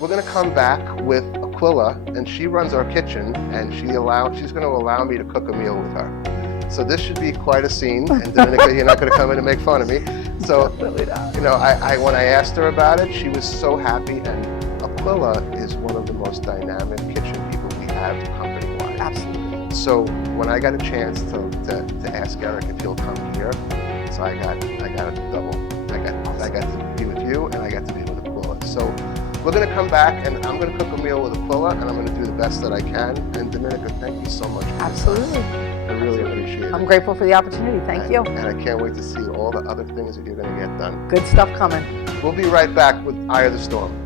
We're going to come back with Aquilla, and she runs our kitchen, and she's going to allow me to cook a meal with her. So this should be quite a scene, and Dominica, you're not going to come in and make fun of me. So, you know, when I asked her about it, she was so happy, and Aquilla is one of the most dynamic kitchen people we have company-wide. Absolutely. So when I got a chance to ask Eric if he'll come here, so I got a double. I got to be with you, and I got to be with Aquilla. So we're going to come back, and I'm going to cook a meal with Aquilla, and I'm going to do the best that I can. And Dominica, thank you so much. Absolutely. I really appreciate it. I'm grateful for the opportunity. Thank you. And I can't wait to see all the other things that you're going to get done. Good stuff coming. We'll be right back with Eye of the Storm.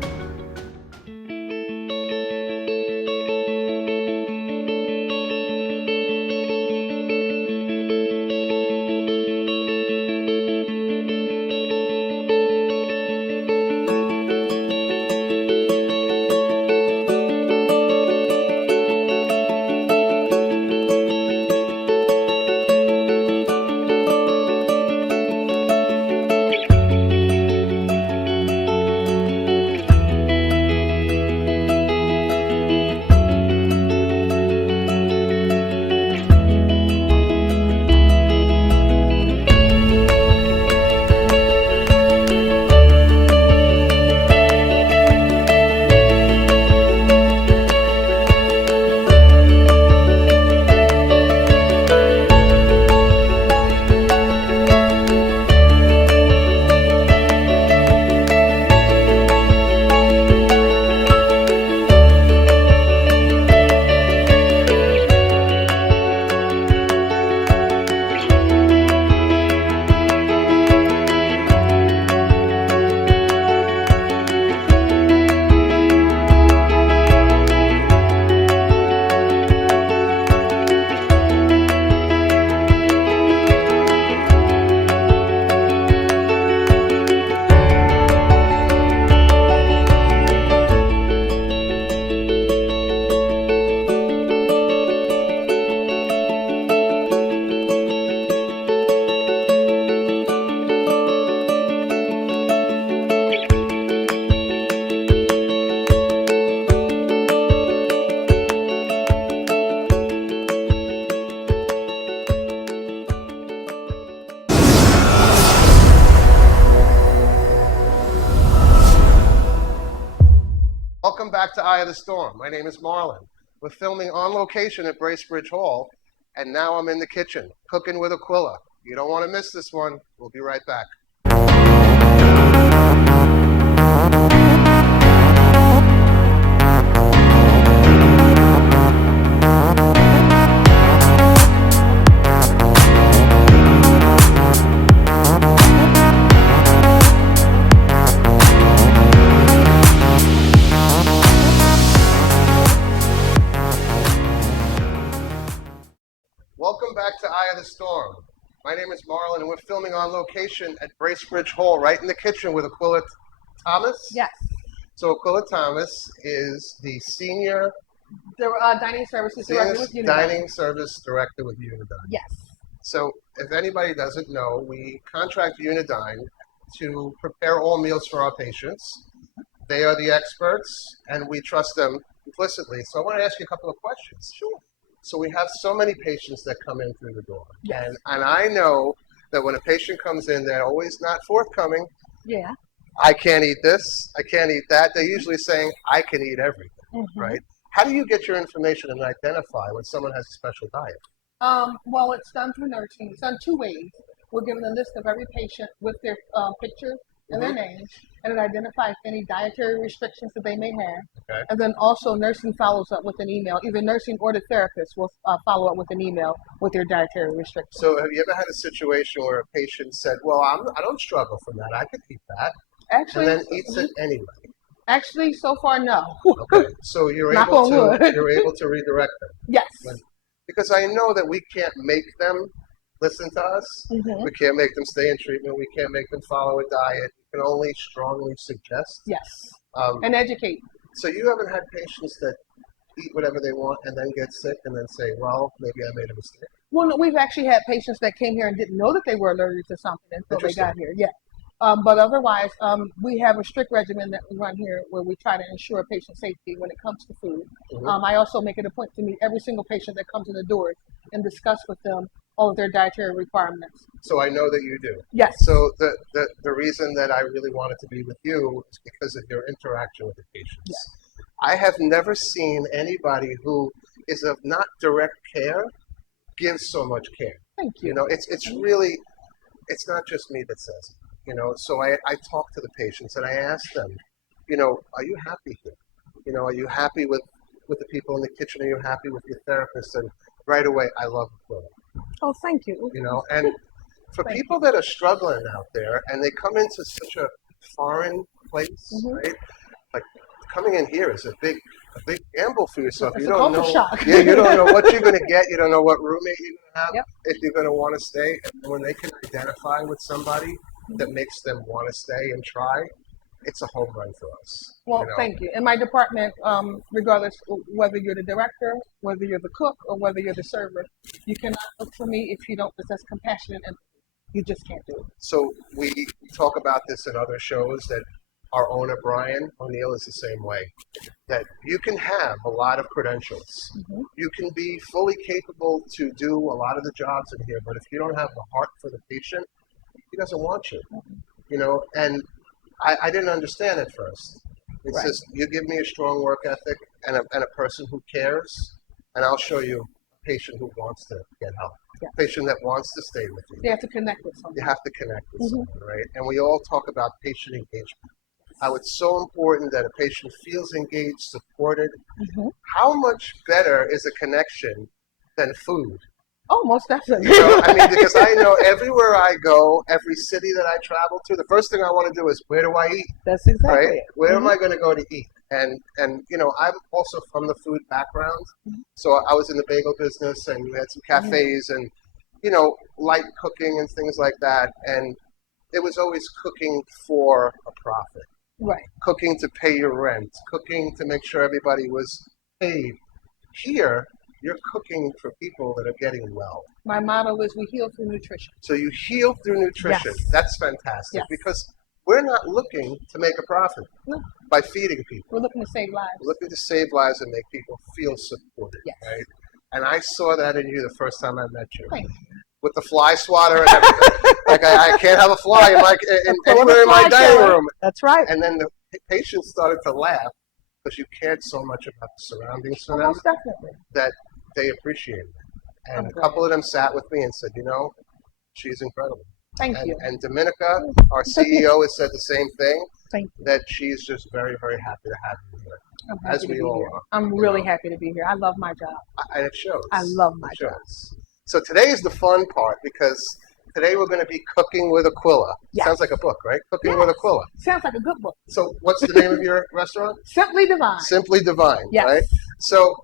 Welcome back to Eye of the Storm. My name is Marlon. We're filming on location at Bracebridge Hall, and now I'm in the kitchen, cooking with Aquilla. You don't want to miss this one. We'll be right back. Welcome back to Eye of the Storm. My name is Marlon, and we're filming on location at Bracebridge Hall, right in the kitchen with Aquilla Thomas. Yes. So Aquilla Thomas is the Senior Dining Services Director with Unidyne. Dining Service Director with Unidyne. Yes. So if anybody doesn't know, we contract Unidyne to prepare all meals for our patients. They are the experts, and we trust them implicitly. So I want to ask you a couple of questions. Sure. So we have so many patients that come in through the door. Yes. And I know that when a patient comes in, they're always not forthcoming. Yeah. I can't eat this, I can't eat that. They're usually saying, I can eat everything, right? How do you get your information and identify when someone has a special diet? Well, it's done through nursing. It's done two ways. We're given a list of every patient with their picture and their name, and it identifies any dietary restrictions that they may have. Okay. And then also nursing follows up with an email. Either nursing or the therapist will follow up with an email with their dietary restrictions. So have you ever had a situation where a patient said, well, I don't struggle from that, I could eat that, Actually, and then eats it anyway? Actually, so far, no. Okay, so you're Knock able on wood. to redirect them. Yes. Because I know that we can't make them listen to us. Mhm. We can't make them stay in treatment. We can't make them follow a diet. We can only strongly suggest. Yes. Um, And educate. so you haven't had patients that eat whatever they want and then get sick and then say, well, maybe I made a mistake. Well, no, we've actually had patients that came here and didn't know that they were allergic to something until they got here. Yeah. But otherwise, we have a strict regimen that we run here where we try to ensure patient safety when it comes to food. I also make it a point to meet every single patient that comes in the door and discuss with them all of their dietary requirements. So I know that you do. Yes. So the reason that I really wanted to be with you is because of your interaction with the patients. Yes. I have never seen anybody who is of not direct care give so much care. Thank you. You know, it's really, it's not just me that says it. You know, so I talk to the patients and I ask them, you know, are you happy here? You know, are you happy with the people in the kitchen? Are you happy with your therapist? And right away, I love Aquilla. Oh, thank you. You know, and for people that are struggling out there and they come into such a foreign place, right? Like coming in here is a big gamble for yourself. It's You a don't culture know. shock. Yeah, you don't know what you're going to get. You don't know what roommate you're going to have. Yep. If you're going to want to stay, and when they can identify with somebody that makes them want to stay and try, it's a home run for us. Well, you know? thank you. In my department, regardless of whether you're the director, whether you're the cook, or whether you're the server, you cannot look for me if you don't possess compassion and empathy. You just can't do it. So we talk about this in other shows that our owner, Brian O'Neill, is the same way. That you can have a lot of credentials. You can be fully capable to do a lot of the jobs in here, but if you don't have the heart for the patient, he doesn't want you. You know, and I didn't understand at first. It's just, you give me a strong work ethic and a person who cares, and I'll show you a patient who wants to get help. Yeah. A patient that wants to stay with you. You have to connect with someone. You have to connect with someone, right? And we all talk about patient engagement. How it's so important that a patient feels engaged, supported. How much better is a connection than food? Oh, most definitely. You know, I mean, because I know everywhere I go, every city that I travel to, the first thing I want to do is, where do I eat? That's exactly Right? it. Where am I going to go to eat? And you know, I'm also from the food background, so I was in the bagel business, and we had some cafes, and you know, light cooking and things like that. And it was always cooking for a profit, Right. cooking to pay your rent, cooking to make sure everybody was paid. Here, you're cooking for people that are getting well. My motto is we heal through nutrition. So you heal through nutrition. Yes. That's fantastic Yes. because we're not looking to make a profit No. by feeding people. We're looking to save lives. We're looking to save lives and make people feel supported, Yes. right? And I saw that in you the first time I met you. Thank you. With the fly swatter and everything. Like I can't have a fly Pulling anywhere the in my fly dining killer. room. That's right. And then the patients started to laugh because you cared so much about the surroundings for them Most definitely. that they appreciated it. And I'm a glad. couple of them sat with me and said, you know, she's incredible. Thank And, you. and Dominica, our CEO, has said the same thing, Thank you. that she's just very, very happy to have you here. I'm As happy to we be all here. are, I'm you really know. happy to be here. I love my job. And it shows. I love my It job. shows. So today is the fun part because today we're going to be cooking with Aquilla. Yes. Sounds like a book, right? Cooking Yes. with Aquilla. Sounds like a good book. So what's the name of your restaurant? Simply Divine. Simply Divine, Yes. right? So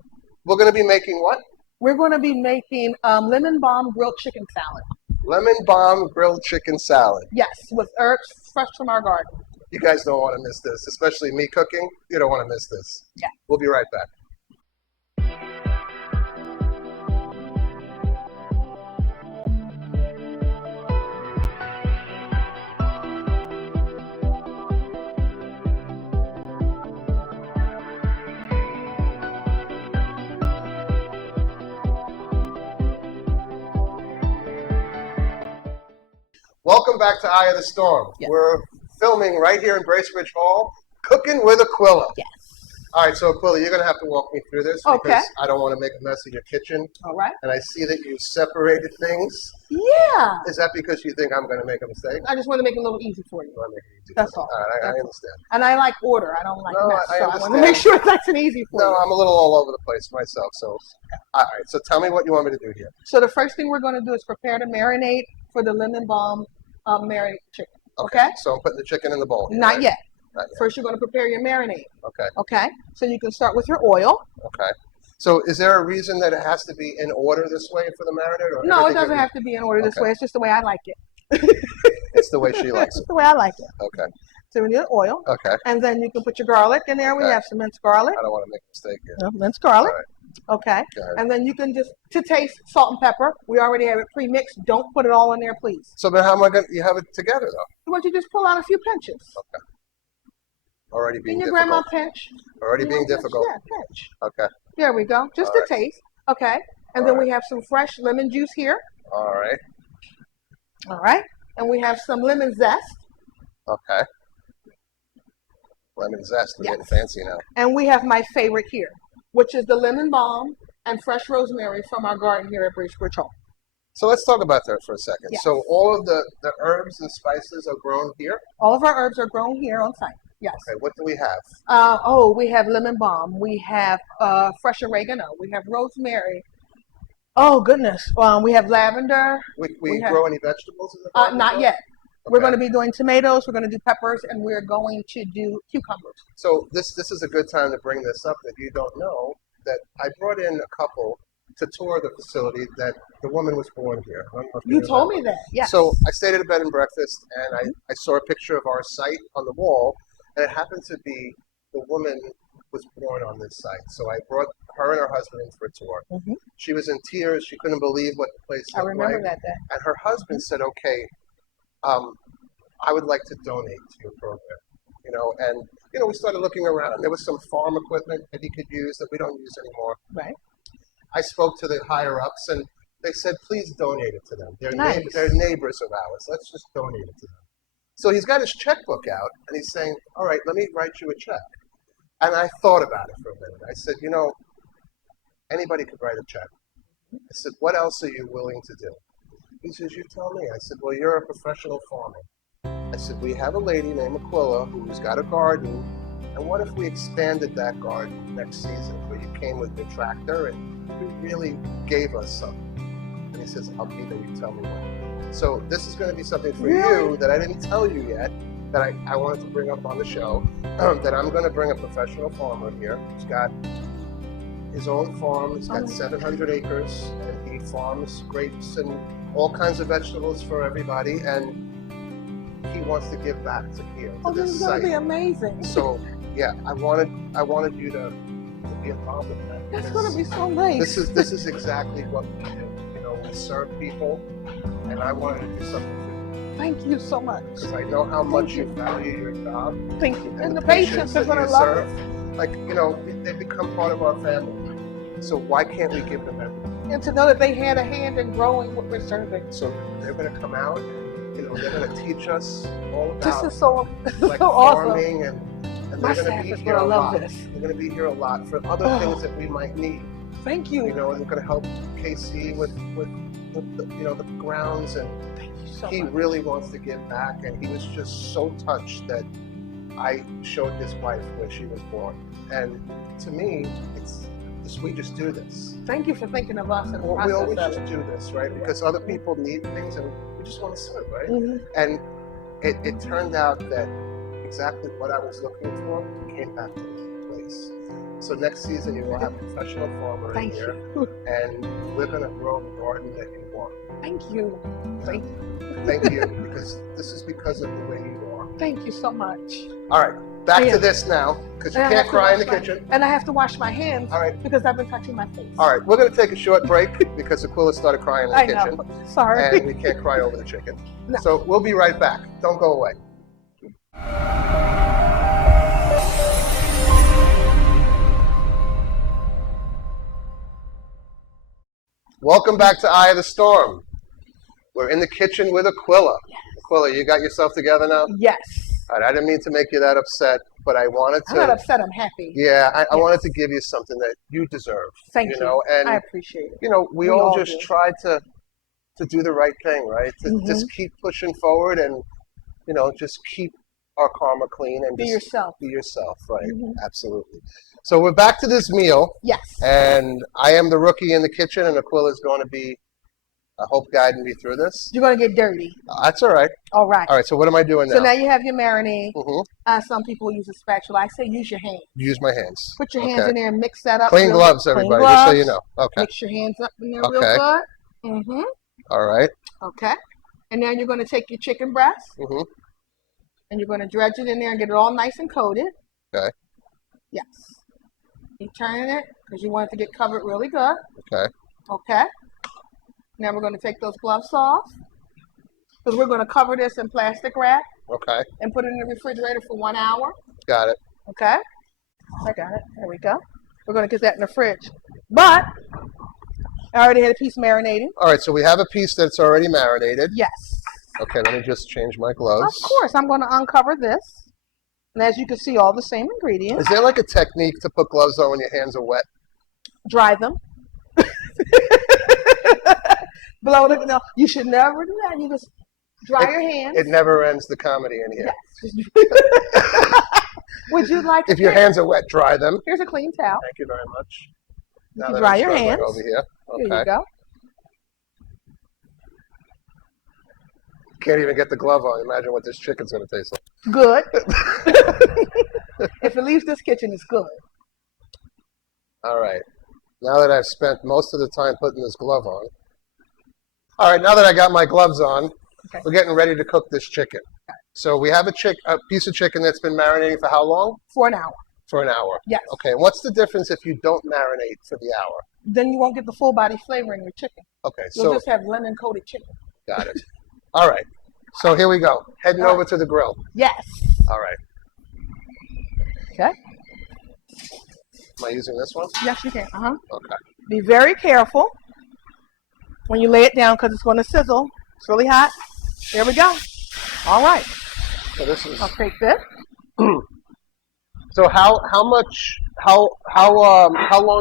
we're going to be making what? We're going to be making lemon balm grilled chicken salad. Lemon balm grilled chicken salad. Yes, with herbs fresh from our garden. You guys don't want to miss this, especially me cooking. You don't want to miss this. Yeah. We'll be right back. Welcome back to Eye of the Storm. Yes. We're filming right here in Bracebridge Hall, Cooking with Aquilla. Yes. All right, so Aquilla, you're going to have to walk me through this Okay. because I don't want to make a mess of your kitchen. All right. And I see that you separated things. Yeah. Is that because you think I'm going to make a mistake? I just want to make it a little easy for you. You want to make it easy That's for me? all. All right, I That's all. understand. And I like order. I don't like No, mess. I so I want to understand. make sure it's nice and easy for No, you. I'm a little all over the place myself. So, all right. So tell me what you want me to do here. So the first thing we're going to do is prepare the marinade for the lemon balm marinated chicken. Okay? So I'm putting the chicken in the bowl. Here, Not right? yet. Not yet. First, you're going to prepare your marinade. Okay. Okay? So you can start with your oil. Okay. So is there a reason that it has to be in order this way for the marinade? Or No, it everything doesn't can have to be in order this Okay. way. It's just the way I like it. It's the way she likes It's it. the way I like it. Okay. So we need oil. Okay. And then you can put your garlic in there. We Okay. have some minced garlic. I don't want to make a mistake here. Minced garlic. All right. Okay. Okay. And then you can just, to taste, salt and pepper. We already have it pre-mixed. Don't put it all in there, please. So then how am I going to, you have it together though? Why don't you just pull out a few pinches? Okay. Already being Can your difficult. grandma pinch? Already You being want to pinch? difficult. Yeah, pinch. Okay. There we go. Just All a right. taste. Okay. And All then right. we have some fresh lemon juice here. All right. All right. And we have some lemon zest. Okay. Lemon zest. We're Yes. getting fancy now. And we have my favorite here, which is the lemon balm and fresh rosemary from our garden here at Bracebridge Hall. So let's talk about that for a second. Yes. So all of the herbs and spices are grown here? All of our herbs are grown here on site. Yes. Okay, what do we have? We have lemon balm. We have fresh oregano. We have rosemary. Oh, goodness. We have lavender. We grow any vegetables in the garden? Not as well? yet. We're Okay. going to be doing tomatoes. We're going to do peppers, and we're going to do cucumbers. So this is a good time to bring this up that you don't know, that I brought in a couple to tour the facility that the woman was born here. I don't know if You know told that. me that. Yes. So I stayed at a bed and breakfast, and I saw a picture of our site on the wall, and it happened to be the woman was born on this site. So I brought her and her husband in for a tour. Mhm. She was in tears. She couldn't believe what the place I looked remember like. that day. And her husband said, okay, I would like to donate to your program. And we started looking around. There was some farm equipment that he could use that we don't use anymore. Right. I spoke to the higher ups, and they said, please donate it to them. They're, Nice. they're neighbors of ours. Let's just donate it to them. So he's got his checkbook out, and he's saying, all right, let me write you a check. And I thought about it for a minute. I said, anybody could write a check. I said, what else are you willing to do? He says, you tell me. I said, well, you're a professional farmer. I said, we have a lady named Aquilla who's got a garden, and what if we expanded that garden next season, where you came with your tractor and you really gave us something? And he says, I'll be there, you tell me when. So this is going to be something for you that I didn't tell you yet, that I wanted to bring up on the show, that I'm going to bring a professional farmer here who's got his own farm. He's got 700 acres, and he farms grapes and all kinds of vegetables for everybody, and he wants to give back to here, to This this is going to be site. amazing. So yeah, I wanted you to be involved in that. That's because going to be so nice. this is exactly what we do. We serve people, and I wanted to do something for you Thank you so much. because I know how much you value your job Thank you. And the patients patients are that going to you love serve. it. Like, they become part of our family. So why can't we give them everything? And to know that they had a hand in growing what we're serving. So they're going to come out, and they're going to teach us all This about is so, like so awesome. farming, and My they're going staff to is be here going a to love lot. this. They're going to be here a lot for other things that we might need. Thank you. And they're going to help KC with the grounds, and Thank you so he much. really wants to give back, and he was just so touched that I showed his wife where she was born. And to me, we just do this. Thank you for thinking of us and the We process always of just it. do this, right? Because other people need things, and we just want to serve, right? Mhm. And it turned out that exactly what I was looking for came back to this place. So next season, you will have a professional farmer in Thank here, you. and we're going to grow the garden that you want. Thank you. Thank you. Thank you, because this is because of the way you are. Thank you so much. All right, back Yeah. to this now, because you And I can't have to cry in the wash my- kitchen. And I have to wash my hands All right. because I've been touching my face. All right, we're going to take a short break because Aquilla started crying in the I kitchen. know. Sorry. And we can't cry over the chicken. No. So we'll be right back. Don't go away. Welcome back to Eye of the Storm. We're in the kitchen with Aquilla. Aquilla, you got yourself together now? Yes. All right, I didn't mean to make you that upset, but I wanted I'm not to. upset. I'm happy. Yeah, I Yes. wanted to give you something that you deserve. Thank you. know, and I appreciate it. we We all all just do. try to do the right thing, right? To just keep pushing forward, and just keep our karma clean, and Be just yourself. be yourself, right? Mhm. Absolutely. So we're back to this meal, Yes. and I am the rookie in the kitchen, and Aquila is going to be, I hope, guiding me through this. You're going to get dirty. That's all right. All right. All right. So what am I doing now? So now you have your marinade. hmm Some people use a spatula. I say use your hands. Use my hands. Put your hands Okay. in there and mix that up. Clean real- gloves, clean everybody, just so you gloves. know. Okay. Mix your hands up in there Okay. real good. Mm-hmm. All right. Okay. And now you're going to take your chicken breast Mm-hmm. and you're going to dredge it in there and get it all nice and coated. Okay. Yes. Keep turning it because you want it to get covered really good. Okay. Okay. Now we're going to take those gloves off because we're going to cover this in plastic wrap Okay. and put it in the refrigerator for 1 hour. Got it. Okay. I got it. There we go. We're going to get that in the fridge. But I already had a piece marinating. All right, so we have a piece that's already marinated. Yes. Okay, let me just change my gloves. Of course. I'm going to uncover this. And as you can see, all the same ingredients. Is there like a technique to put gloves on when your hands are wet? Dry them. Blow it. No, you should never do that. You just dry your hands. It never ends the comedy in here. Yes. Would you like If your hands are wet, dry them. Here's a clean towel. Thank you very much. You Now can that dry I'm your struggling hands. over here. Okay. There you go. Can't even get the glove on. Imagine what this chicken's going to taste like. Good. If it leaves this kitchen, it's good. All right. Now that I've spent most of the time putting this glove on. All right, now that I got my gloves on, we're getting ready to cook this chicken. So we have a piece of chicken that's been marinating for how long? For an hour. For an hour. Yes. Okay, and what's the difference if you don't marinate for the hour? Then you won't get the full body flavor in your chicken. Okay, You'll just have lemon coated chicken. Got it. All right. So here we go. Heading over to the grill. Yes. All right. Okay. Am I using this one? Yes, you can. Okay. Be very careful when you lay it down because it's going to sizzle. It's really hot. There we go. All right. So this is. I'll take this. So how long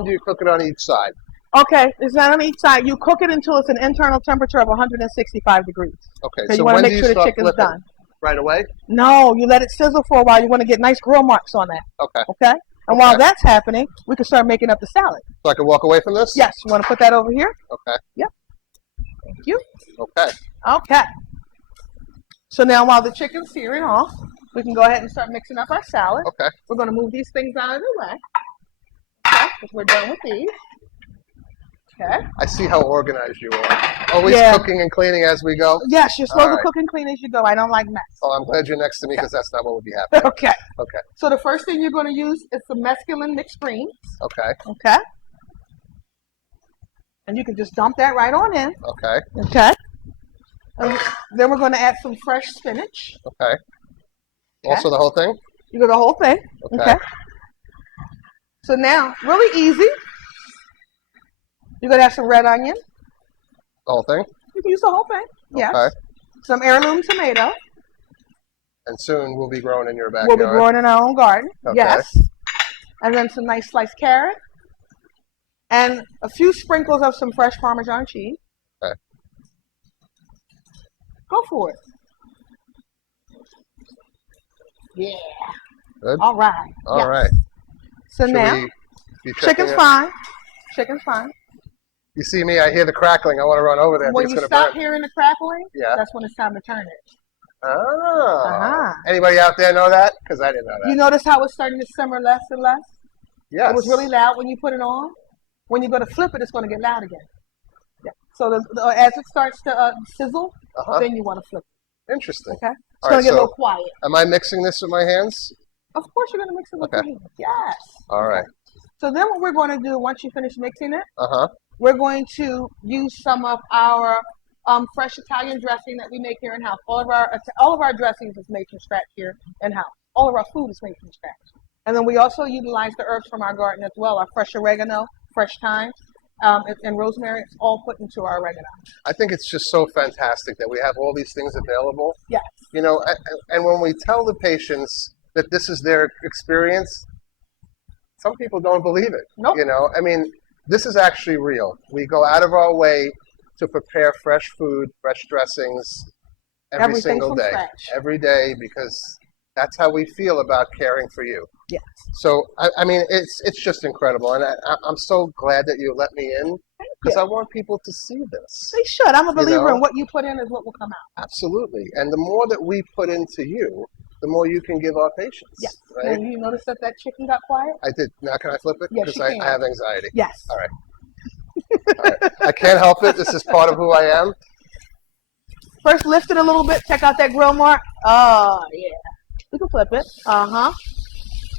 do you cook it on each side? Okay, it's not on each side. You cook it until it's an internal temperature of 165 degrees. Okay. So you when want to do make you sure the start chicken's flipping? done. Right away? No, you let it sizzle for a while. You want to get nice grill marks on that. Okay. Okay? And while that's happening, we can start making up the salad. So I can walk away from this? Yes. You want to put that over here? Okay. Yep. Thank you. Okay. Okay. So now while the chicken's searing off, we can go ahead and start mixing up our salad. Okay. We're going to move these things out of the way. Okay, because we're done with these. Okay. I see how organized you are. Always cooking and cleaning as we go? Yes, you're supposed All to cook and clean as you go. I don't like mess. Oh, I'm glad you're next to me because that's not what would be happening. Okay. Okay. So the first thing you're going to use is some mesclun mixed greens. Okay. Okay. And you can just dump that right on in. Okay. Okay. And then we're going to add some fresh spinach. Okay. Also the whole thing? You go the whole thing. Okay. So now, really easy. You're going to have some red onion. The whole thing? You can use the whole thing. Yes. Okay. Some heirloom tomato. And soon we'll be growing in your backyard. We'll be growing in our own garden. Okay. Yes. And then some nice sliced carrot. And a few sprinkles of some fresh Parmesan cheese. Okay. Go for it. Yeah. Good? All right. All right. So Should now, we be checking chicken's it? fine. Chicken's fine. You see me, I hear the crackling. I want to run over there. I When think you it's going to stop burn. hearing the crackling, Yeah. that's when it's time to turn it. Oh. Anybody out there know that? Because I didn't know that. You notice how it's starting to simmer less and less? Yes. It was really loud when you put it on. When you go to flip it, it's going to get loud again. Yeah. So as it starts to sizzle, then you want to flip it. Interesting. Okay? It's All going right, to get a so little quiet. am I mixing this with my hands? Of course, you're going to mix it with your hands. Yes. All right. So then what we're going to do, once you finish mixing it, Uh-huh. we're going to use some of our fresh Italian dressing that we make here in-house. All of our dressings is made from scratch here in-house. All of our food is made from scratch. And then we also utilize the herbs from our garden as well, our fresh oregano, fresh thyme, and rosemary. It's all put into our oregano. I think it's just so fantastic that we have all these things available. Yes. You know, and when we tell the patients that this is their experience, some people don't believe it. Nope. You know, I mean, this is actually real. We go out of our way to prepare fresh food, fresh dressings every Everything single from day. scratch. Every day, because that's how we feel about caring for you. Yes. So, I mean, it's just incredible. And I'm so glad that you let me in because I want people to see this. They should. I'm a believer know? in what you put in is what will come out. Absolutely. And the more that we put into you, the more you can give our patients. Yes. Right? And you notice that chicken got quiet? I did. Now can I flip it? Yes, Because you can. I have anxiety. Yes. All right. All right. I can't help it. This is part of who I am. First, lift it a little bit. Check out that grill mark. Oh, yeah. You can flip it. Uh-huh.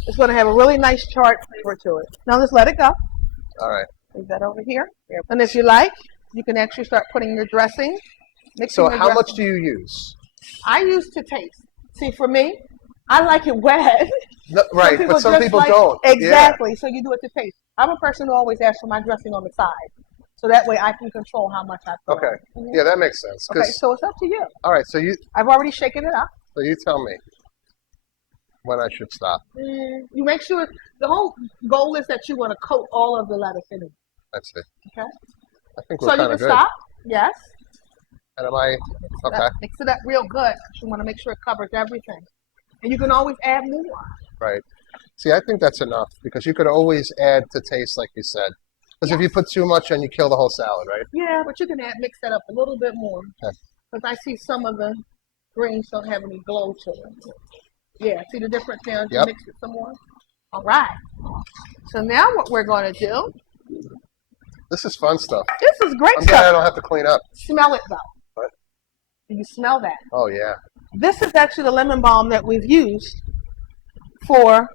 It's going to have a really nice charred flavor to it. Now let's let it go. All right. Leave that over here. And if you like, you can actually start putting your dressing. So how much do you use? I use to taste. See, for me, I like it wet. No, right, but some people don't. Exactly. So you do it to taste. I'm a person who always asks for my dressing on the side, so that way I can control how much I put. Okay. Yeah, that makes sense. Okay, so it's up to you. All right, so I've already shaken it up. So you tell me when I should stop. You make sure the whole goal is that you want to coat all of the lettuce in it. That's it. Okay. I think we're So you kind can of good. stop. Yes. And am I okay? Mix it up real good. You want to make sure it covers everything, and you can always add more. Right. See, I think that's enough because you could always add to taste, like you said. Because if you put too much, then you kill the whole salad, right? Yeah, but you can mix that up a little bit more. Okay. Because I see some of the greens don't have any glow to them. Yeah, see the difference there? Yep. Mix it some more. All right. So now what we're going to do. This is fun stuff. This is great I'm stuff. glad I don't have to clean up. Smell it though. What? Do you smell that? Oh, yeah. This is actually the lemon balm that we've used for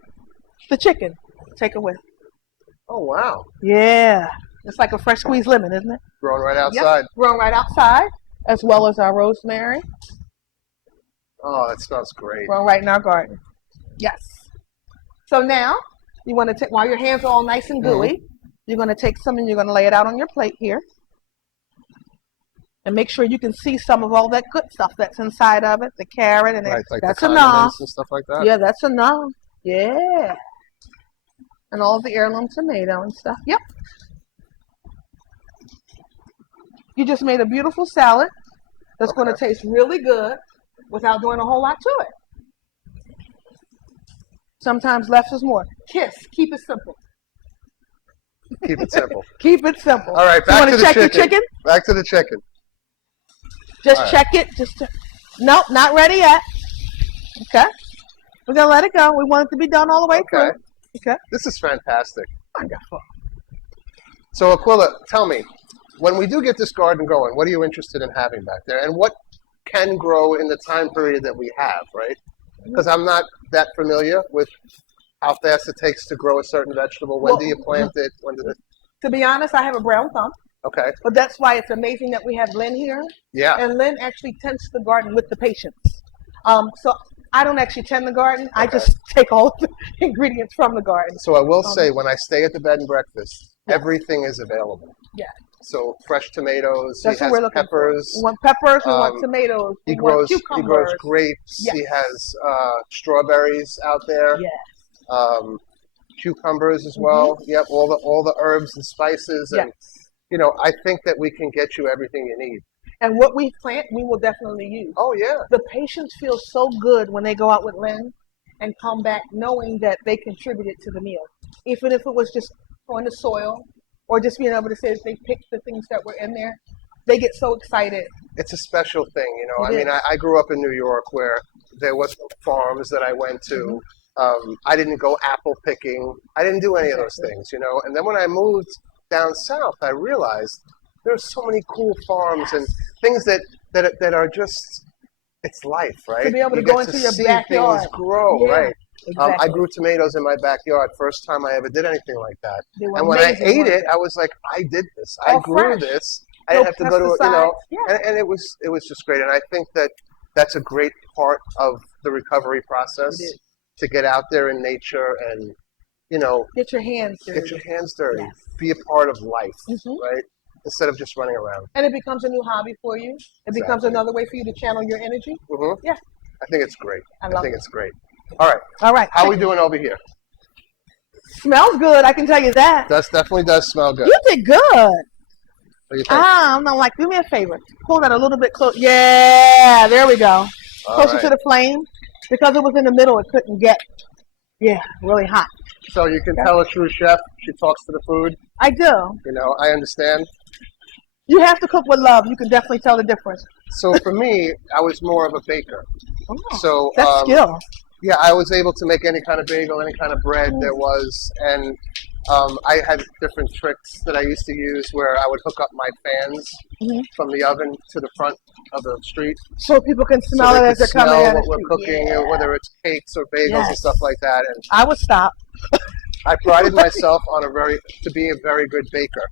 the chicken. Take a whiff. Oh, wow. Yeah. It's like a fresh squeezed lemon, isn't it? Growing right outside. Yep. Grown right outside, as well as our rosemary. Oh, that smells great. Grown right in our garden. Yes. So now, you want to take, while your hands are all nice and gooey, you're going to take some and you're going to lay it out on your plate here. And make sure you can see some of all that good stuff that's inside of it, the carrot and Right, like that's the enough. condiments and stuff like that. Yeah, that's enough. Yeah. And all the heirloom tomato and stuff. Yep. You just made a beautiful salad that's going to taste really good without doing a whole lot to it. Sometimes less is more. Kiss. Keep it simple. Keep it simple. Keep it simple. All right, back to the check chicken. your chicken? Back to the chicken. Just All right. check it. Nope, not ready yet. Okay. We're going to let it go. We want it to be done all the way Okay. through. Okay. This is fantastic. Wonderful. So, Aquilla, tell me, when we do get this garden going, what are you interested in having back there? And what can grow in the time period that we have, right? Because I'm not that familiar with how fast it takes to grow a certain vegetable. When do you plant it? When does it... To be honest, I have a brown thumb. Okay. But that's why it's amazing that we have Lynn here. Yeah. And Lynn actually tends the garden with the patients. So I don't actually tend the garden. I just take all the ingredients from the garden. So I will say, when I stay at the bed and breakfast, everything is available. Yeah. So fresh tomatoes, That's he what has we're looking peppers. for. We want peppers, we want tomatoes, He we want grows cucumbers. grapes. Yes. He has strawberries out there. Yes. Cucumbers as well. Yep, all the herbs and spices. And, you know, I think that we can get you everything you need. And what we plant, we will definitely use. Oh, yeah. The patients feel so good when they go out with Lynn and come back knowing that they contributed to the meal. Even if it was just on the soil or just being able to say that they picked the things that were in there, they get so excited. It's a special thing, you know. I mean, I grew up in New York where there was farms that I went to. I didn't go apple picking. I didn't do any of those things, you know. And then when I moved down south, I realized there's so many cool farms and things that are just, it's life, right? To be able to you go get into to your see backyard. things grow, right? Exactly. I grew tomatoes in my backyard. First time I ever did anything like that. They were And when I amazing, ate weren't it, they? I was like, I did this. All I grew fresh. this. I No didn't have to go to, you know, pesticides. and it was just great. And I think that that's a great part of the recovery process, to get out there in nature and, you know, Get your hands dirty. get your hands dirty, Yes. be a part of life, Mhm. right? Instead of just running around. And it becomes a new hobby for you. It becomes Exactly. another way for you to channel your energy. Hmm. Yeah. I think it's great. I I love think it. it's great. All right. All right. How are we doing over here? Smells good, I can tell you that. That definitely does smell good. You did good. What do you think? I'm not like, do me a favor. Pull that a little bit close. Yeah, there we go. All Closer right. to the flame. Because it was in the middle, it couldn't get, really hot. So you can tell a true chef. She talks to the food. I do. You know, I understand. You have to cook with love. You can definitely tell the difference. So for me, I was more of a baker. Oh, So that's skill. yeah, I was able to make any kind of bagel, any kind of bread there was, and I had different tricks that I used to use where I would hook up my fans from the oven to the front of the street. So people can So smell they it could as they're coming smell out. what we're cooking, whether it's cakes or bagels and stuff like that. And I would stop. I prided myself on to be a very good baker.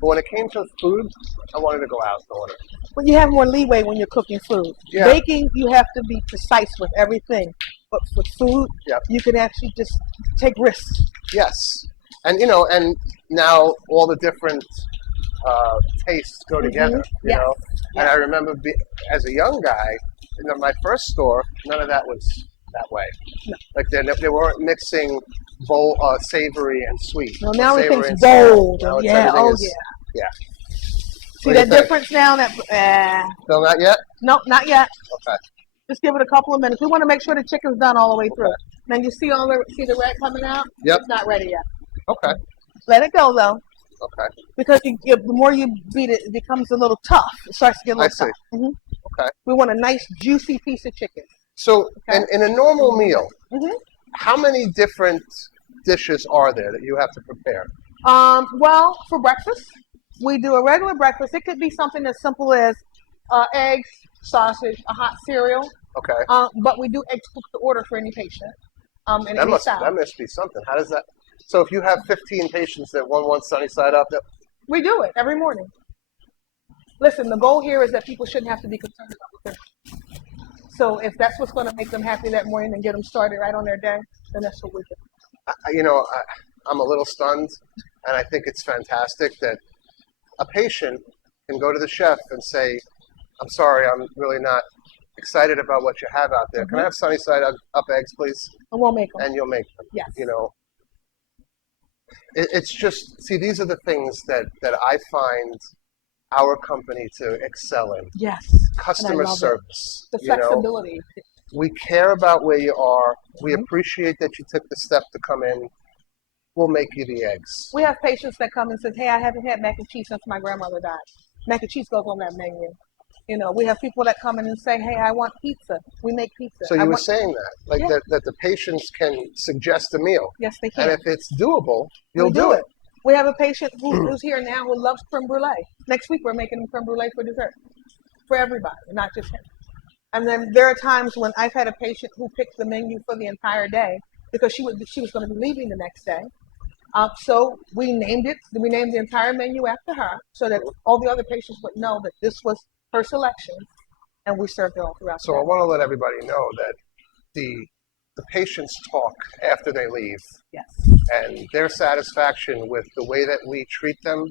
But when it came to food, I wanted to go out and order. Well, you have more leeway when you're cooking food. Yeah. Baking, you have to be precise with everything. But for food, you can actually just take risks. Yes. And, and now all the different tastes go together, you know. And I remember as a young guy, my first store, none of that was that way. No. Like they weren't mixing savory and sweet. No, now savory everything's bold. Now Yeah. Yeah. See that difference now? Still not yet? No, not yet. Okay. Just give it a couple of minutes. We want to make sure the chicken's done all the way through. Then you see the red coming out? Yep. It's not ready yet. Okay. Let it go though. Okay. Because the more you beat it, it becomes a little tough. It starts to get a little tough. Okay. We want a nice juicy piece of chicken. So in a normal meal, how many different dishes are there that you have to prepare? Well, for breakfast, we do a regular breakfast. It could be something as simple as eggs, sausage, a hot cereal. Okay. But we do eggs cooked to order for any patient. And that must be something. How does that? So if you have 15 patients that want sunny side up, we do it every morning. Listen, the goal here is that people shouldn't have to be concerned about what they're doing. So if that's what's going to make them happy that morning and get them started right on their day, then that's what we do. I'm a little stunned, and I think it's fantastic that a patient can go to the chef and say, "I'm sorry, I'm really not excited about what you have out there. Can I have sunny side up eggs, please?" And we'll make them. And you'll make them. Yes. It's just, see, these are the things that I find our company to excel in. Yes. Customer service. The flexibility. We care about where you are. We appreciate that you took the step to come in. We'll make you the eggs. We have patients that come and say, "Hey, I haven't had mac and cheese since my grandmother died." Mac and cheese goes on that menu. We have people that come in and say, "Hey, I want pizza." We make pizza. So you were saying that, that the patients can suggest a meal. Yes, they can. And if it's doable, you'll do it. We have a patient who's here now who loves creme brulee. Next week, we're making him creme brulee for dessert. For everybody, not just him. And then there are times when I've had a patient who picked the menu for the entire day because she was going to be leaving the next day. So we named it. We named the entire menu after her so that all the other patients would know that this was her selection, and we served it all throughout. So I want to let everybody know that the patients talk after they leave. Yes. And their satisfaction with the way that we treat them,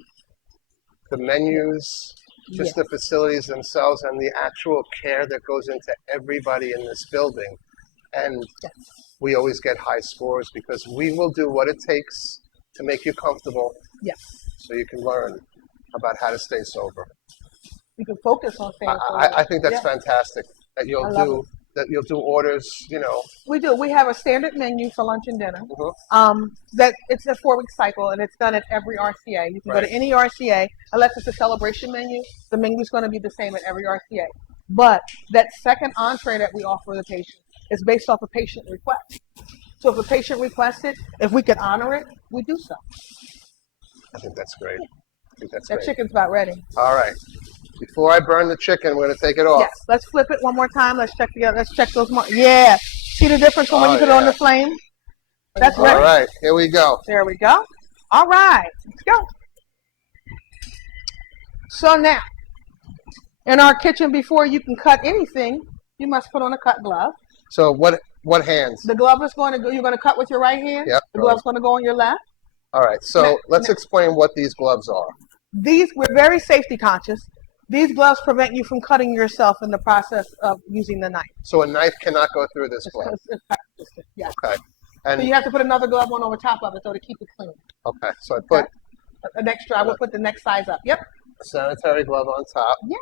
the menus, just the facilities themselves, and the actual care that goes into everybody in this building. And we always get high scores because we will do what it takes to make you comfortable. Yes. So you can learn about how to stay sober. You can focus on things. I think that's fantastic that you'll do orders. We do. We have a standard menu for lunch and dinner. That it's a 4-week cycle, and it's done at every RCA. You can go to any RCA, unless it's a celebration menu. The menu is going to be the same at every RCA. But that second entree that we offer the patient is based off a patient request. So if a patient requests it, if we can honor it, we do so. I think that's great. That chicken's about ready. All right. Before I burn the chicken, we're going to take it off. Yes. Let's flip it one more time. Let's check together. Let's check those marks. Yeah. See the difference from when you put it on the flame? That's ready. All right. Here we go. There we go. All right. Let's go. So now, in our kitchen, before you can cut anything, you must put on a cut glove. So what hands? The glove is going to go. You're going to cut with your right hand. Yep. The glove's going to go on your left. All right. So let's explain what these gloves are. We're very safety conscious. These gloves prevent you from cutting yourself in the process of using the knife. So a knife cannot go through this glove. Yes. Okay. And so you have to put another glove on over top of it, though, to keep it clean. Okay. So I put an extra. I will put the next size up. Yep. A sanitary glove on top. Yeah.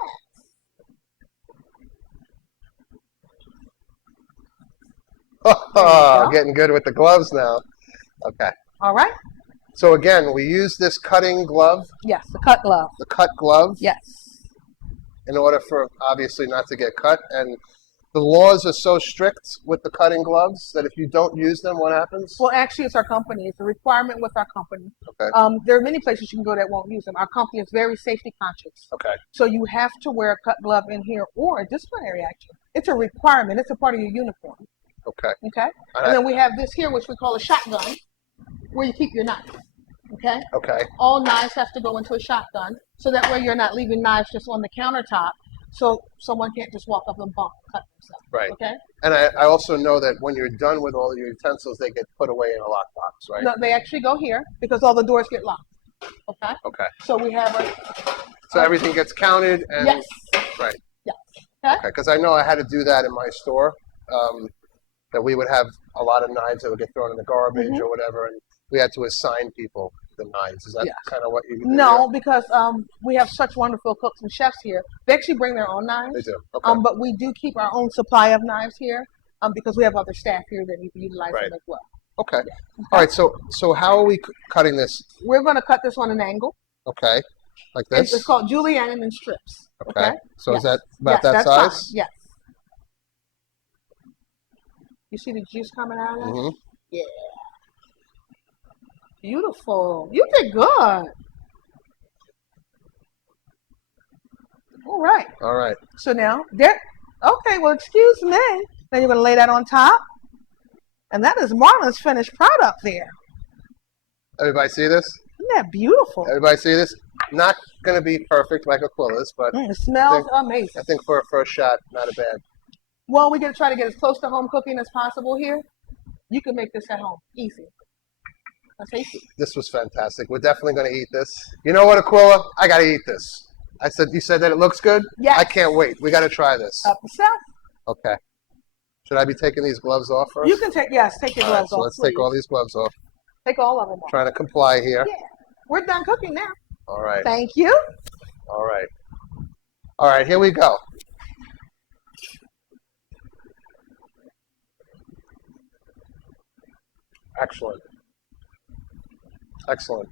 Oh, getting good with the gloves now. Okay. All right. So again, we use this cutting glove. Yes, the cut glove. The cut glove. Yes. In order for, obviously, not to get cut. And the laws are so strict with the cutting gloves that if you don't use them, what happens? Well, actually, it's our company. It's a requirement with our company. Okay. There are many places you can go that won't use them. Our company is very safety conscious. Okay. So you have to wear a cut glove in here or a disciplinary action. It's a requirement. It's a part of your uniform. Okay. Okay. And then we have this here, which we call a shotgun, where you keep your knife. Okay. Okay. All knives have to go into a shotgun, so that way you're not leaving knives just on the countertop, so someone can't just walk up and cut themselves. Right. Okay. And I also know that when you're done with all your utensils, they get put away in a lockbox, right? No, they actually go here because all the doors get locked. Okay. Okay. So we have So everything gets counted and yes. right. Yes. Okay. Okay. Because I know I had to do that in my store. That we would have a lot of knives that would get thrown in the garbage or whatever, and we had to assign people the knives. Is that kind of what you do? No, because we have such wonderful cooks and chefs here. They actually bring their own knives. They do. Okay. But we do keep our own supply of knives here because we have other staff here that need to utilize them as well. Okay. Yeah. All right. So how are we cutting this? We're going to cut this on an angle. Okay. Like this? It's called julienne in strips. Okay. So Yes. is that about Yes, that that's size? fine. Yes. You see the juice coming out of that? Mm-hmm. Yeah. Beautiful. You did good. All right. All right. So now, there. Okay, well, excuse me. Then you're going to lay that on top. And that is Marlon's finished product there. Everybody see this? Isn't that beautiful? Everybody see this? Not going to be perfect like Aquila's, but It smells amazing. I think for a first shot, not a bad. Well, we're going to try to get as close to home cooking as possible here. You can make this at home. Easy. That's tasty. This was fantastic. We're definitely going to eat this. You know what, Aquilla? I got to eat this. You said that it looks good? Yes. I can't wait. We got to try this. Up the stuff. Okay. Should I be taking these gloves off first? You can take your All right, gloves so off. let's take all these gloves off. Take all of them off. Trying to comply here. Yeah. We're done cooking now. All right. Thank you. All right. All right, here we go. Excellent. Excellent.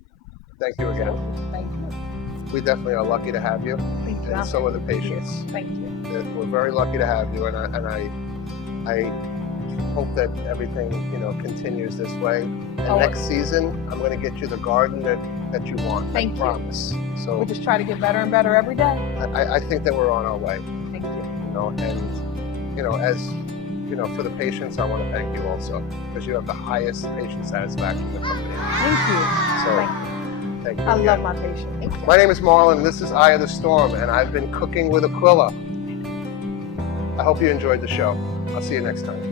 Thank you again. Thank you. We definitely are lucky to have you, Thank you. and so are the patients. Thank you. We're very lucky to have you, and I hope that everything continues this way. And next season, I'm going to get you the garden that you want. Thank you. I promise. So We just try to get better and better every day. I think that we're on our way. Thank you. And for the patients, I want to thank you also because you have the highest patient satisfaction in the company. Thank you. So Thank you. thank you. I again. love my patient. Thank you. My name is Marlon, and this is Eye of the Storm, and I've been cooking with Aquilla. I hope you enjoyed the show. I'll see you next time.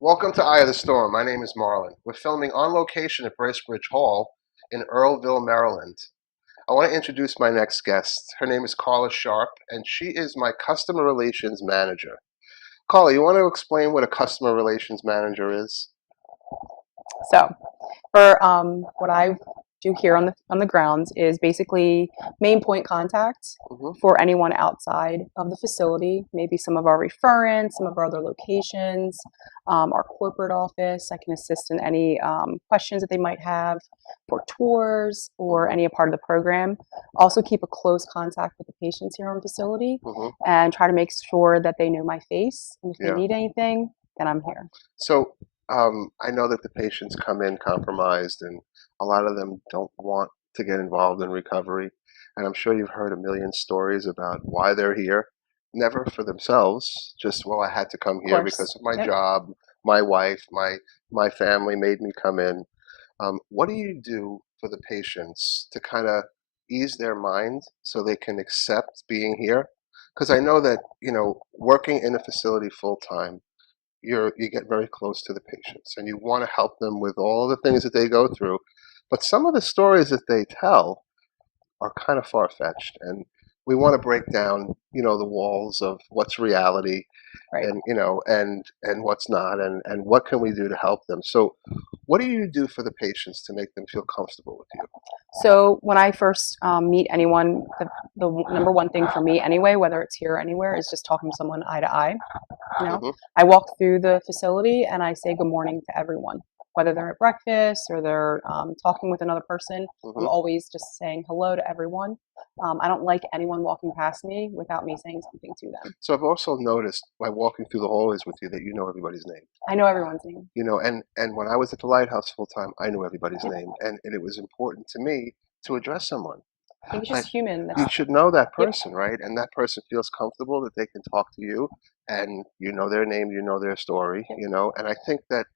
Welcome to Eye of the Storm. My name is Marlon. We're filming on location at Bracebridge Hall in Earlville, Maryland. I want to introduce my next guest. Her name is Charla Sharpe, and she is my customer relations manager. Carla, you want to explain what a customer relations manager is? So, for what I do here on the grounds is basically main point contact for anyone outside of the facility. Maybe some of our referrents, some of our other locations, our corporate office. I can assist in any questions that they might have for tours or any part of the program. Also keep a close contact with the patients here on facility and try to make sure that they know my face. And if they need anything, then I'm here. So I know that the patients come in compromised, and a lot of them don't want to get involved in recovery. And I'm sure you've heard a million stories about why they're here. Never for themselves, just, well, I had to come here because of my job, my wife, my family made me come in. What do you do for the patients to kind of ease their mind so they can accept being here? Because I know that, working in a facility full time, you get very close to the patients and you want to help them with all the things that they go through. But some of the stories that they tell are kind of far-fetched. And we want to break down, the walls of what's reality Right. and, and what's not, and what can we do to help them. So what do you do for the patients to make them feel comfortable with you? So when I first meet anyone, the number one thing for me anyway, whether it's here or anywhere, is just talking to someone eye to eye. You know, Hmm. I walk through the facility and I say good morning to everyone, whether they're at breakfast or they're talking with another person. I'm Hmm. always just saying hello to everyone. I don't like anyone walking past me without me saying something to them. So I've also noticed by walking through the hallways with you that you know everybody's name. I know everyone's name. And when I was at the lighthouse full time, I knew everybody's Yep. name, and it was important to me to address someone. I think it's I, just human. you should know that Yep. person, right? And that person feels comfortable that they can talk to you, and you know their name, you know their story, Yep. and I think that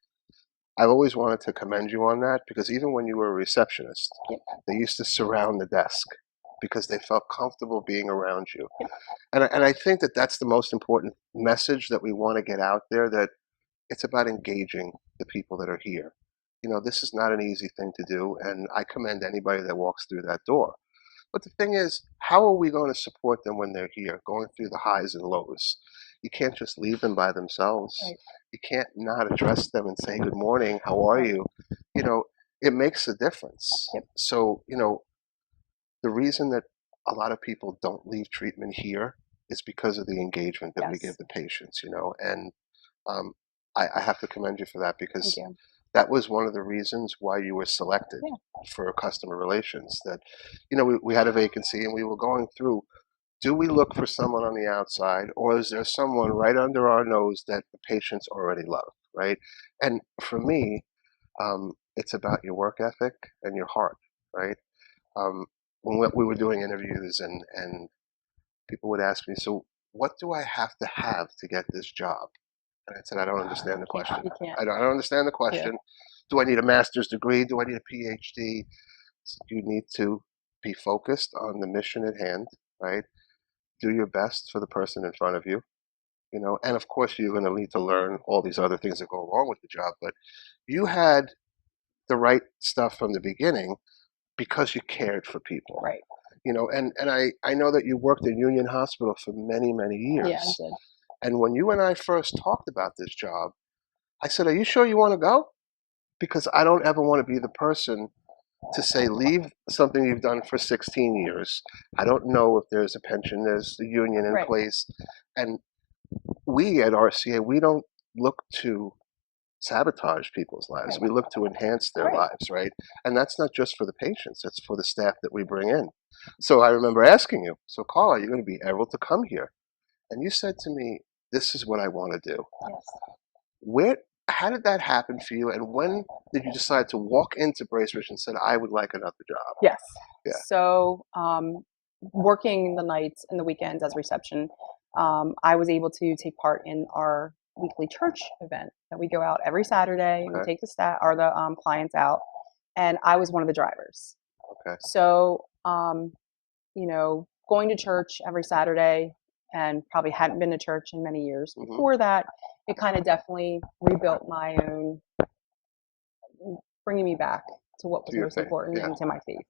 I've always wanted to commend you on that, because even when you were a receptionist, Yep. they used to surround the desk because they felt comfortable being around you. Yep. And I think that that's the most important message that we want to get out there, that it's about engaging the people that are here. This is not an easy thing to do, and I commend anybody that walks through that door. But the thing is, how are we going to support them when they're here, going through the highs and lows? You can't just leave them by themselves. Right. You can't not address them and say, good morning, how are Right. you? It makes a difference. Yep. So, the reason that a lot of people don't leave treatment here is because of the engagement that we Yes. give the patients, and um, I have to commend you for that, Thank because you. that was one of the reasons why you were selected Yeah. for customer relations. That, we had a vacancy and we were going through, do we look for someone on the outside, or is there someone right under our nose that the patients already love, right? And for me, it's about your work ethic and your heart, right? When we were doing interviews, and people would ask me, so what do I have to get this job? And I said, I don't understand the question. You can't. I don't understand the Yeah. question. Do I need a master's degree? Do I need a PhD? You need to be focused on the mission at hand, right? Do your best for the person in front of you, and of course you're going to need to learn all these other things that go along with the job. But you had the right stuff from the beginning because you cared for people. Right. And I know that you worked in Union Hospital for many, many years. Yeah, I did. And when you and I first talked about this job, I said, are you sure you want to go? Because I don't ever want to be the person to say, leave something you've done for 16 years. I don't know if there's a pension, there's the union in Right. place. And we at RCA, we don't look to sabotage people's lives. Right. We look to enhance their Right. lives, right? And that's not just for the patients, it's for the staff that we bring in. So I remember asking you, so Carl, are you going to be able to come here? And you said to me, this is what I want to do. Yes. How did that happen for you? And when did you decide to walk into Bracebridge and said, I would like another job? Yes. Yeah. So, working the nights and the weekends as reception, I was able to take part in our weekly church event that we go out every Saturday and we Okay. take the staff or the clients out, and I was one of the drivers. Okay. So, going to church every Saturday and probably hadn't been to church in many years Mhm. before that, it kind of definitely rebuilt my own, bringing me back to what was To your most faith, important yeah. and to my faith.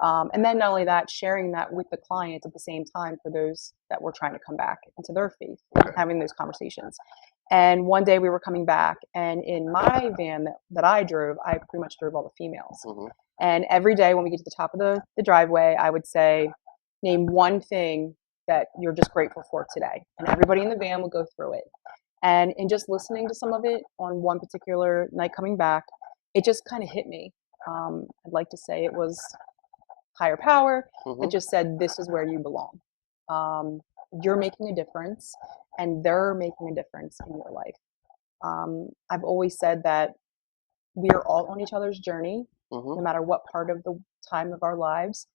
And then not only that, sharing that with the clients at the same time for those that were trying to come back into their faith, Okay. having those conversations. And one day we were coming back, and in my van that I drove, I pretty much drove all the females. Mhm. And every day when we get to the top of the driveway, I would say, name one thing that you're just grateful for today. And everybody in the van would go through it. And in just listening to some of it on one particular night coming back, it just kind of hit me. I'd like to say it was higher power that Mhm. just said, this is where you belong. You're making a difference, and they're making a difference in your life. I've always said that we are all on each other's journey, Mhm. no matter what part of the time of our lives.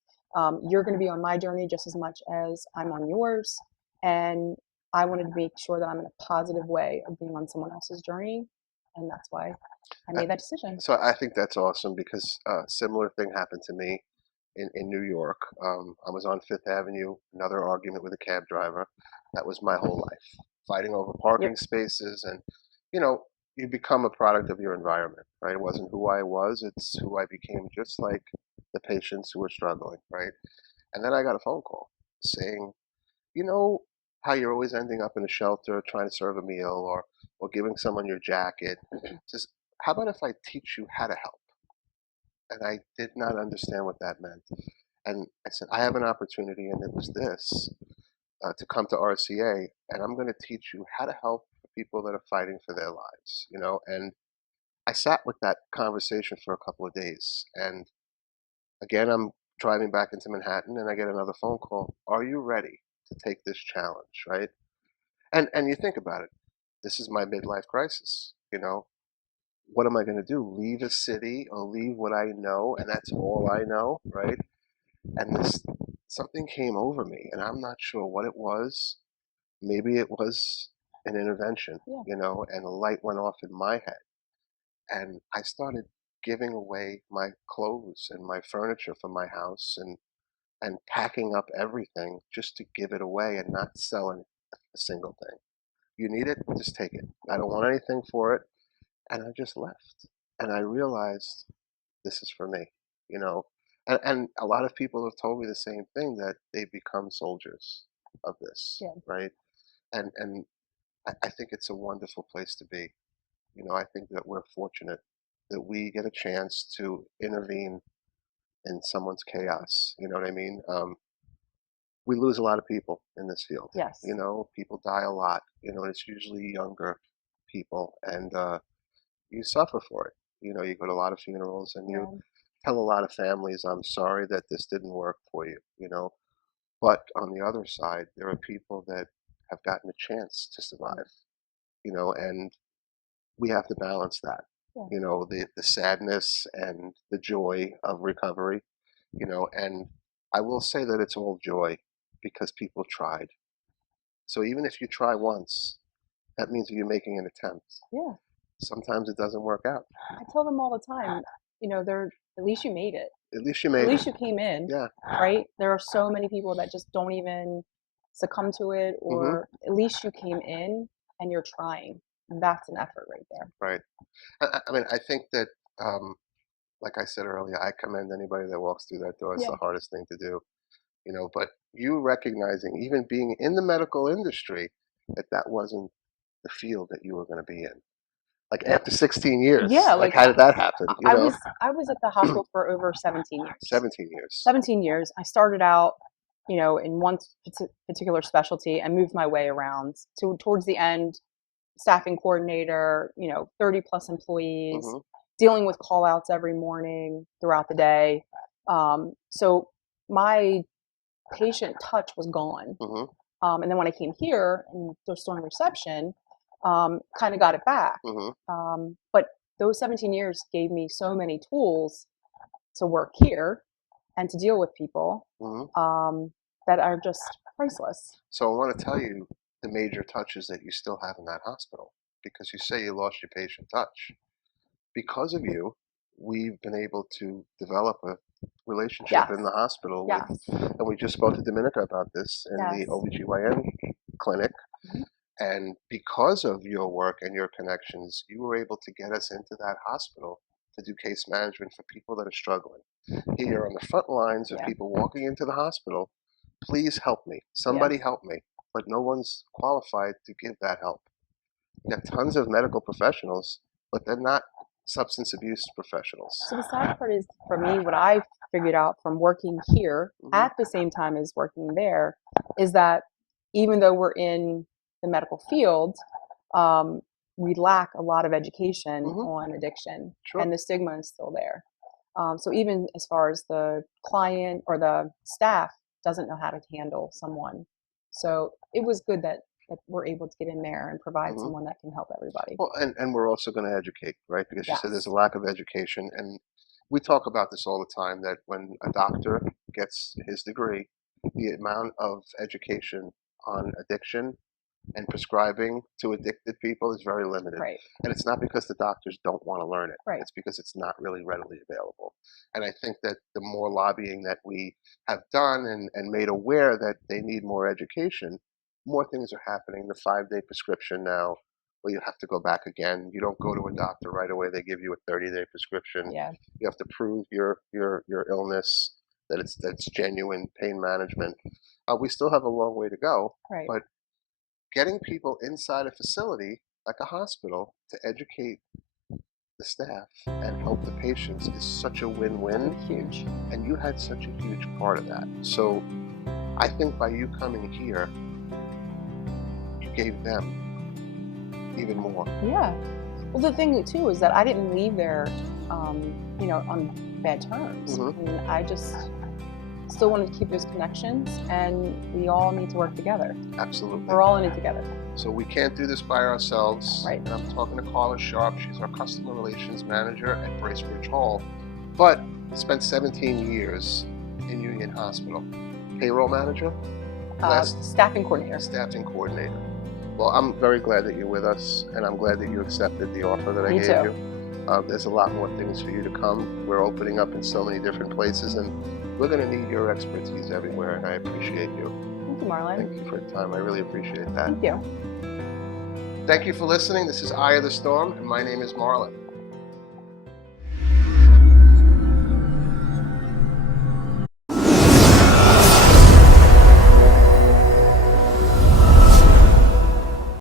You're going to be on my journey just as much as I'm on yours. And I wanted to make sure that I'm in a positive way of being on someone else's journey. And that's why I made that decision. So I think that's awesome, because a similar thing happened to me in New York. I was on Fifth Avenue, another argument with a cab driver. That was my whole life, fighting over parking spaces. And, you know, you become a product of your environment, right? It wasn't who I was, it's who I became, just like the patients who were struggling, right? And then I got a phone call. saying, you know how you're always ending up in a shelter trying to serve a meal or giving someone your jacket? Says, how about if I teach you how to help? And I did not understand what that meant. And I said, I have an opportunity, and it was this to come to RCA, and I'm going to teach you how to help the people that are fighting for their lives, you know? And I sat with that conversation for a couple of days. And again, I'm driving back into Manhattan, and I get another phone call. Are you ready to take this challenge, right? And you think about it. This is my midlife crisis, you know? What am I going to do? Leave a city or leave what I know, and that's all I know, right? And this something came over me, and I'm not sure what it was. Maybe it was an intervention, Yeah. you know, and a light went off in my head, and I started giving away my clothes and my furniture from my house and packing up everything just to give it away and not selling a single thing. You need it, just take it. I don't want anything for it. And I just left. And I realized this is for me, you know. And a lot of people have told me the same thing, that they become soldiers of this, Yeah. right? And I think it's a wonderful place to be. You know, I think that we're fortunate that we get a chance to intervene in someone's chaos. You know what I mean? We lose a lot of people in this field. Yes. You know, people die a lot. You know, and it's usually younger people, and you suffer for it. You know, you go to a lot of funerals, and you Yeah. tell a lot of families, "I'm sorry that this didn't work for you." You know, but on the other side, there are people that have gotten a chance to survive. You know, and we have to balance that. Yeah. You know, the sadness and the joy of recovery. You know, and I will say that it's all joy because people tried. So even if you try once, that means you're making an attempt. Yeah. Sometimes it doesn't work out. I tell them all the time, you know, at least you made it. At least you At made least it. you came in, Yeah. right? There are so many people that just don't even succumb to it, Hmm. or at least you came in and you're trying. That's an effort right there. Right. I mean, I think that, like I said earlier, I commend anybody that walks through that door. It's Yeah. the hardest thing to do, you know. But you recognizing, even being in the medical industry, that that wasn't the field that you were going to be in. Like after 16 years, Yeah, like like how did that happen? You I know, was I was at the hospital for over 17 years. 17 years. 17 years. I started out, you know, in one particular specialty and moved my way around to towards the end, staffing coordinator, you know, 30 plus employees, Hmm. dealing with call outs every morning throughout the day. So my patient touch was gone. Hmm. And then when I came here and was still in reception, kind of got it back. Hmm. But those 17 years gave me so many tools to work here and to deal with people Hmm. that are just priceless. So I want to tell you the major touches that you still have in that hospital, because you say you lost your patient touch. Because of you, we've been able to develop a relationship Yes. in the hospital with, Yes. and we just spoke to Dominica about this in the Yes. OBGYN clinic. Mhm. And because of your work and your connections, you were able to get us into that hospital to do case management for people that are struggling. Here on the front lines of Yeah. people walking into the hospital, please help me. Somebody help me. But no one's qualified to give that help. You got tons of medical professionals, but they're not substance abuse professionals. So the sad part is, for me, what I figured out from working here Hmm. at the same time as working there is that even though we're in the medical field, um, we lack a lot of education Hmm. on addiction, Sure. and the stigma is still there. So even as far as the client or the staff doesn't know how to handle someone, so it was good that we're able to get in there and provide Hmm. someone that can help everybody. Well, and we're also going to educate, right? Because you said there's Yes. a lack of education, and we talk about this all the time, that when a doctor gets his degree, the amount of education on addiction and prescribing to addicted people is very limited. Right. And it's not because the doctors don't want to learn it. Right. It's because it's not really readily available. And I think that the more lobbying that we have done and made aware that they need more education, more things are happening. The 5-day prescription now, where you have to go back again. You don't go to a doctor right away. They give you a 30-day prescription. Yeah. You have to prove your illness, that it's genuine pain management. We still have a long way to go, Right. but getting people inside a facility like a hospital to educate the staff and help the patients is such a win-win, Huge. and you had such a huge part of that. So I think by you coming here, you gave them even more. Yeah. Well, the thing too is that I didn't leave there, on bad terms. Mhm. I mean, I just still wanted to keep those connections, and we all need to work together. Absolutely. We're all in it together. So we can't do this by ourselves. Right. And I'm talking to Charla Sharpe. She's our customer relations manager at Bracebridge Hall, but spent 17 years in Union Hospital. Payroll manager, Staffing coordinator. staffing coordinator. Well, I'm very glad that you're with us, and I'm glad that you accepted the offer that I Me gave too. you. There's a lot more things for you to come. We're opening up in so many different places, and we're going to need your expertise everywhere, and I appreciate you. Thank you, Marlon. Thank you for your time. I really appreciate that. Thank you. Thank you for listening. This is Eye of the Storm, and my name is Marlon.